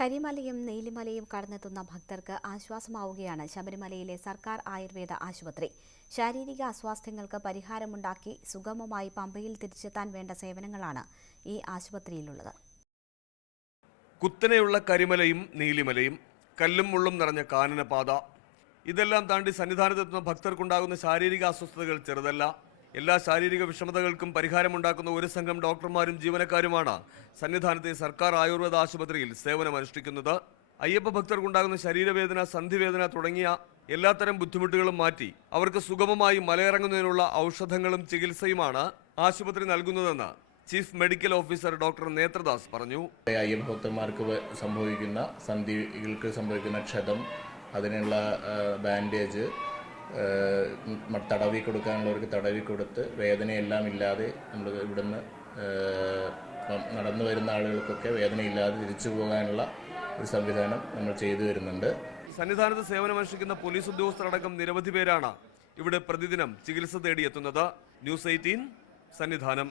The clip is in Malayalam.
കരിമലയും നീലിമലയും കടന്നെത്തുന്ന ഭക്തർക്ക് ആശ്വാസമാവുകയാണ് ശബരിമലയിലെ സർക്കാർ ആയുർവേദ ആശുപത്രി. ശാരീരിക അസ്വാസ്ഥ്യങ്ങൾക്ക് പരിഹാരമുണ്ടാക്കി സുഗമമായി പമ്പയിൽ തിരിച്ചെത്താൻ വേണ്ട സേവനങ്ങളാണ് ഈ ആശുപത്രിയിലുള്ളത്. കുത്തനെയുള്ള കരിമലയും നീലിമലയും കല്ലും മുള്ളും നിറഞ്ഞ കാനനപാത, ഇതെല്ലാം താണ്ടി സന്നിധാനത്തെത്തുന്ന ഭക്തർക്കുണ്ടാകുന്ന ശാരീരിക അസ്വസ്ഥതകൾ ചെറുതല്ല. എല്ലാ ശാരീരിക വിഷമതകൾക്കും പരിഹാരമുണ്ടാക്കുന്ന ഒരു സംഘം ഡോക്ടർമാരും ജീവനക്കാരുമാണ് സന്നിധാനത്തെ സർക്കാർ ആയുർവേദ ആശുപത്രിയിൽ സേവനമനുഷ്ഠിക്കുന്നത്. അയ്യപ്പ ഭക്തർക്കുണ്ടാകുന്ന ശരീരവേദന, സന്ധിവേദന തുടങ്ങിയ എല്ലാത്തരം ബുദ്ധിമുട്ടുകളും മാറ്റി അവർക്ക് സുഗമമായി മലയിറങ്ങുന്നതിനുള്ള ഔഷധങ്ങളും ചികിത്സയുമാണ് ആശുപത്രി നൽകുന്നതെന്ന് chief medical officer doctor Nethradas പറഞ്ഞു. അയ്യപ്പ ഭക്തന്മാർക്ക് സംഭവിക്കുന്ന സന്ധികൾക്ക് സംഭവിക്കുന്ന ക്ഷതം, അതിനുള്ള ബാൻഡേജ്, തടവി കൊടുക്കാനുള്ളവർക്ക് തടവി കൊടുത്ത് വേദനയെല്ലാം ഇല്ലാതെ നമ്മൾ ഇവിടുന്ന് നടന്നു വരുന്ന ആളുകൾക്കൊക്കെ വേദനയില്ലാതെ തിരിച്ചു പോകാനുള്ള ഒരു സംവിധാനം നമ്മൾ ചെയ്തു വരുന്നുണ്ട്. സന്നിധാനത്ത് സേവനമനുഷ്ഠിക്കുന്ന പോലീസ് ഉദ്യോഗസ്ഥരടക്കം നിരവധി പേരാണ് ഇവിടെ പ്രതിദിനം ചികിത്സ തേടിയെത്തുന്നത്. ന്യൂസ് 18 സന്നിധാനം.